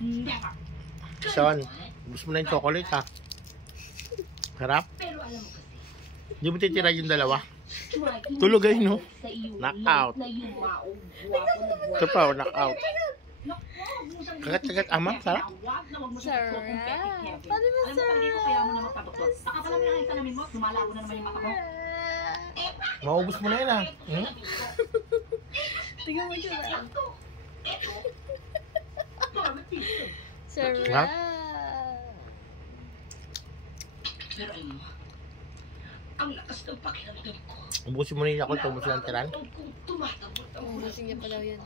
Never. Sean, gusto mo na yung chocolate ha? Harap? Pero alam mo kasi, Hindi mo titira yung dalawa? Tulog ay no? Knockout. Ito pa, knockout. Kagat-kagat amang, sarap. Sarap. Paano ba sarap? Maubos mo na yun ha? Hmm? Tingnan mo siya ba? Sarap. Pero alam mo, ang lakas ng pakiramdam ko. Ubusin mo na yung yakult, ubus lang tiran. Ubusin niya pa daw yun.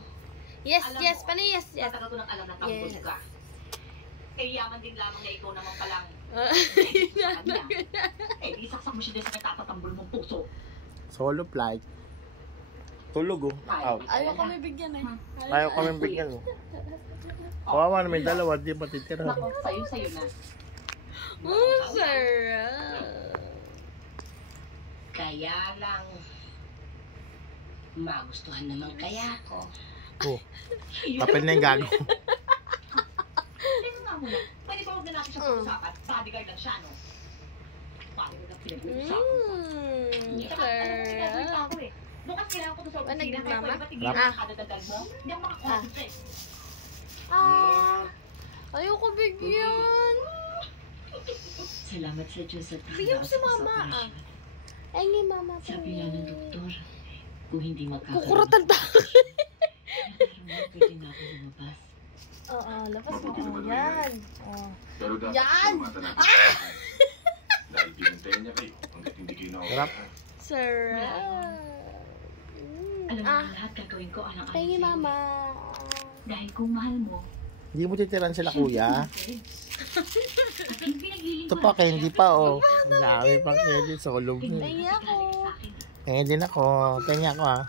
Yes, yes, paano yes, yes. Matagal ko nang alam na tambol ka. Eh, yaman din lamang na ikaw naman palang. Eh, di saksak mo siya din sa nagtatatambol mong puso. Solo flight. Tulog oh. Out. Ayaw kami bigyan eh. Ayaw kami bigyan oh. Kawawa na may dalawa, di pa titira. Nako, sayo na. Sarap. Kaya lang, magustuhan naman kaya ako. Oh, papel na yung gago. Tingnan nga muna, pwede ba huwag na natin siya pag-usapan? Bodyguard lang siya, no? Bodyguard lang pinag-uusapan. Sarap. Bukas kailangan ko ito sa opisina, kaya pwede ba tigil Rap. ang kadadadag mo? Hindi ako makakonsentrate. Ayoko bigyan. Salamat sa Diyos at Bigyan mo si mama Ay, ni mama po. Sabi nga ng doktor, kung hindi magkakaroon, Kukuratan pa. pwede na ako lumabas. Oo, labas mo. Yan. Oh. Pero dapat Yan! sumata natin. Dahil pinantayan niya kayo hanggat hindi kayo Sarap. Sarap. Alam mo, lahat gagawin ko alang-alang Ay, mama. Dahil kung mahal mo, Hindi mo titiran sila kuya. Ito pa, kaya hindi pa oh. Ang dami pang edit sa kulog. Ay, ako. Kaya din ako. Kaya ako ha.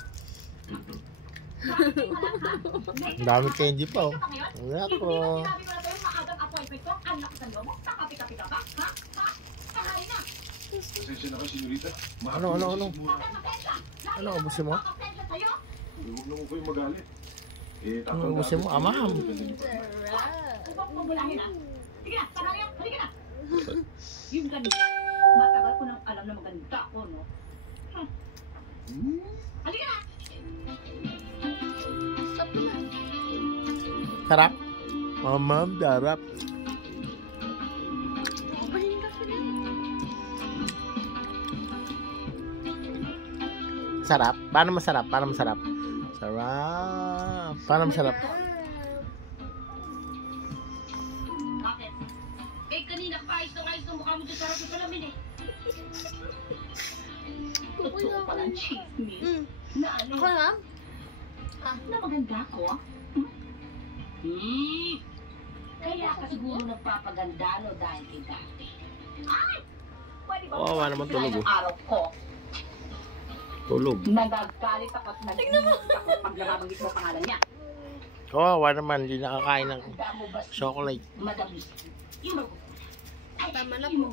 Ang dami candy pa oh. Wala ko. Pasensya na kayo, senyorita. Ano? Ano, ubusin mo? Huwag na ko kayo magalit. Ano, ubusin mo? Amam. Yung ganito, matagal ko nang alam na maganda ako, no? Halika na! Sarap. Mamam, darap. Sarap? Paano masarap? Paano masarap? Sarap. Paano masarap? Bakit? Eh, kanina ka ayos ng mukha mo dyan para sa salamin eh. Totoo pala ang chismis. Na ano? Ako na? Na maganda ako? Kaya ka siguro nagpapaganda no dahil kay Dati. Ay! Pwede ba Oo, wala naman tulog, oh. araw ko? Tulog. Nagagalit ako at nag-iingat ako pag narabanggit mo pangalan niya. Kawawa naman, hindi nakakain ng Handa mo ba si chocolate. Madam? Yung Tama na po.